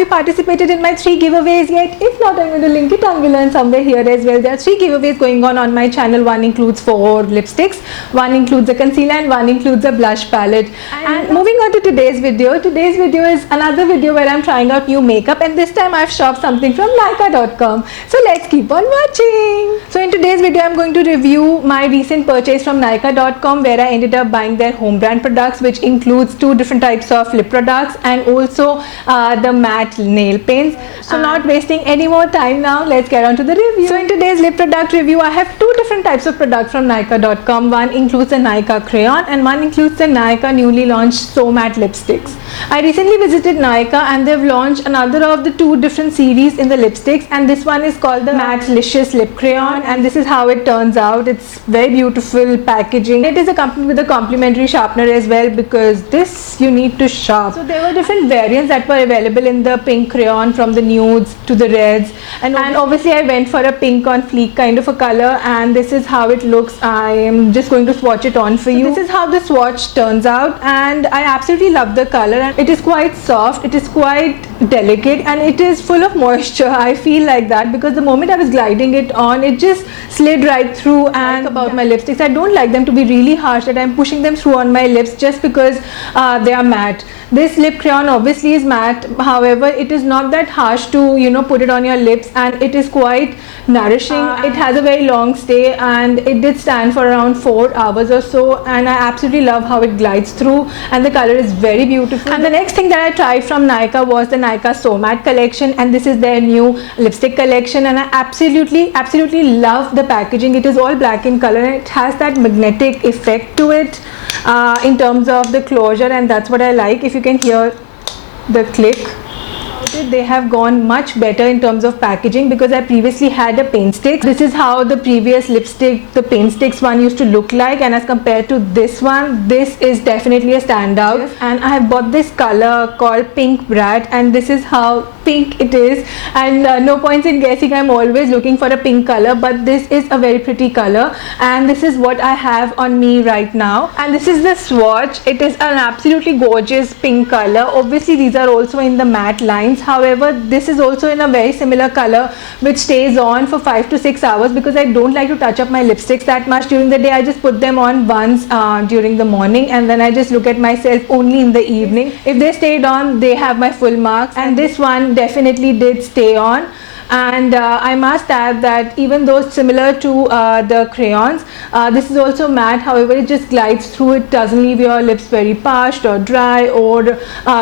you participated in my 3 giveaways yet? If not, I'm going to link it down below and somewhere here as well. There are 3 giveaways going on my channel. One includes 4 lipsticks, one includes a concealer, and one includes a blush palette. And moving on to today's video. Today's video is another video where I'm trying out new makeup, and this time I've shopped something from Nykaa.com. So let's keep on watching. So in today's video, I'm going to review my recent purchase from Nykaa.com, where I ended up buying their home brand products, which includes 2 different types of lip products and also the matte nail paints. So not wasting any more time now, let's get on to the review. So in today's lip product review, I have 2 different types of products from Nykaa.com. One includes the Nykaa Crayon and one includes the Nykaa newly launched So Matte lipsticks. I recently visited Nykaa and they've launched another of the 2 different series in the lipsticks, and this one is called the Mattelicious Lip Crayon, and this is how it turns out. It's very beautiful packaging. It is accompanied with a complimentary sharpener as well, because this you need to sharp. So there were different variants that were available in the pink crayon, from the nudes to the reds, and obviously I went for a pink on fleek kind of a color, and this is how it looks. I am just going to swatch it on for you. This is how the swatch turns out, and I absolutely love the color. And it is quite soft, it is quite delicate, and it is full of moisture. I feel like that because the moment I was gliding it on, it just slid right through. And about my lipsticks, I don't like them to be really harsh, that I'm pushing them through on my lips just because they are matte. This lip crayon obviously is matte, however it is not that harsh to put it on your lips, and it is quite nourishing. It has a very long stay, and it did stand for around 4 hours or so, and I absolutely love how it glides through, and the color is very beautiful. And the next thing that I tried from Nykaa was the Nykaa So Matte collection, and this is their new lipstick collection, and I absolutely love the packaging. It is all black in color, and it has that magnetic effect to it in terms of the closure, and that's what I like. If you can hear the click, they have gone much better in terms of packaging, because I previously had a paint stick. This is how the previous lipstick, the paint sticks one, used to look like, and as compared to this one, this is definitely a standout. And I have bought this color called Pink Brat, and this is how pink it is, and no points in guessing, I'm always looking for a pink color, but this is a very pretty color, and this is what I have on me right now. And this is the swatch. It is an absolutely gorgeous pink color. Obviously these are also in the matte lines, however this is also in a very similar color, which stays on for 5 to 6 hours, because I don't like to touch up my lipsticks that much during the day. I just put them on once during the morning, and then I just look at myself only in the evening. If they stayed on, they have my full marks, and this one definitely did stay on. And I must add that even though it's similar to the crayons, this is also matte, however it just glides through. It doesn't leave your lips very parched or dry, or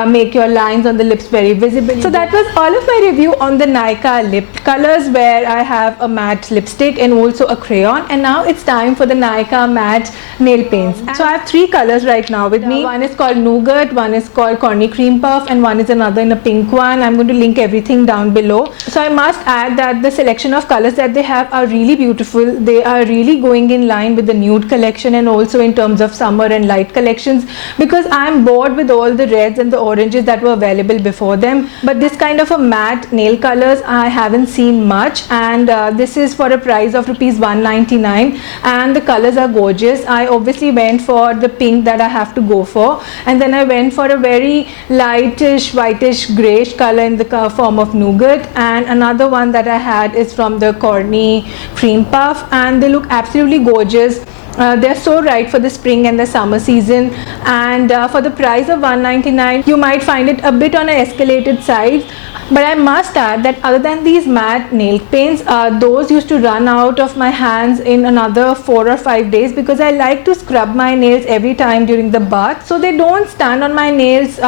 make your lines on the lips very visible. So that was all of my review on the Nykaa lip colors, where I have a matte lipstick and also a crayon. And now it's time for the Nykaa matte nail paints. So I have 3 colors right now with me. One is called Nougat, one is called Corny Cream Puff, and one is another in a pink one. I'm going to link everything down below. So I must add that the selection of colors that they have are really beautiful. They are really going in line with the nude collection, and also in terms of summer and light collections, because I'm bored with all the reds and the oranges that were available before them. But this kind of a matte nail colors I haven't seen much, and this is for a price of ₹199, and the colors are gorgeous. I obviously went for the pink that I have to go for, and then I went for a very lightish whitish grayish color in the form of Nougat, and another one that I had is from the Corny Cream Puff, and they look absolutely gorgeous. They're so right for the spring and the summer season, and for the price of $199, you might find it a bit on an escalated side. But I must add that other than these matte nail paints, those used to run out of my hands in another 4 or 5 days, because I like to scrub my nails every time during the bath, so they don't stand on my nails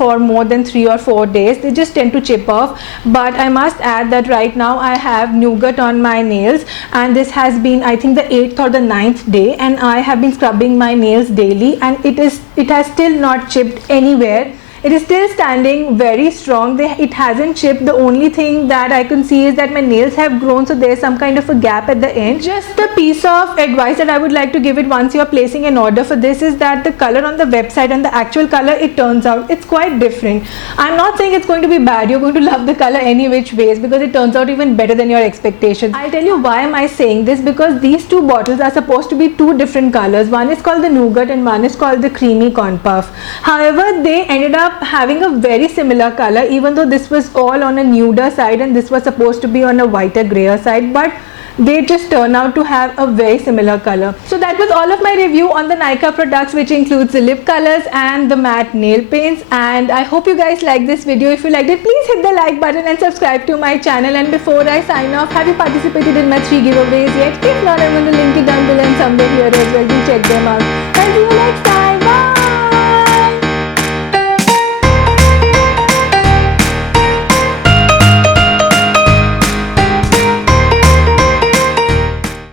for more than 3 or 4 days. They just tend to chip off. But I must add that right now I have Nougat on my nails, and this has been, I think, the 8th or the 9th day, and I have been scrubbing my nails daily, and it has still not chipped anywhere. It is still standing very strong. It hasn't chipped. The only thing that I can see is that my nails have grown, so there's some kind of a gap at the end. Just a piece of advice that I would like to give it once you're placing an order for this is that the color on the website and the actual color, it turns out it's quite different. I'm not saying it's going to be bad. You're going to love the color any which ways, because it turns out even better than your expectations. I'll tell you why am I saying this, because these 2 bottles are supposed to be 2 different colors. One is called the Nougat and one is called the Creamy Corn Puff. However, they ended up up having a very similar color, even though this was all on a nuder side and this was supposed to be on a whiter grayer side, but they just turn out to have a very similar color. So that was all of my review on the Nykaa products, which includes the lip colors and the matte nail paints. And I hope you guys liked this video. If you liked it, please hit the like button and subscribe to my channel. And before I sign off, have you participated in my 3 giveaways yet? If not, I'm going to link it down below and somewhere here as well. Do check them out.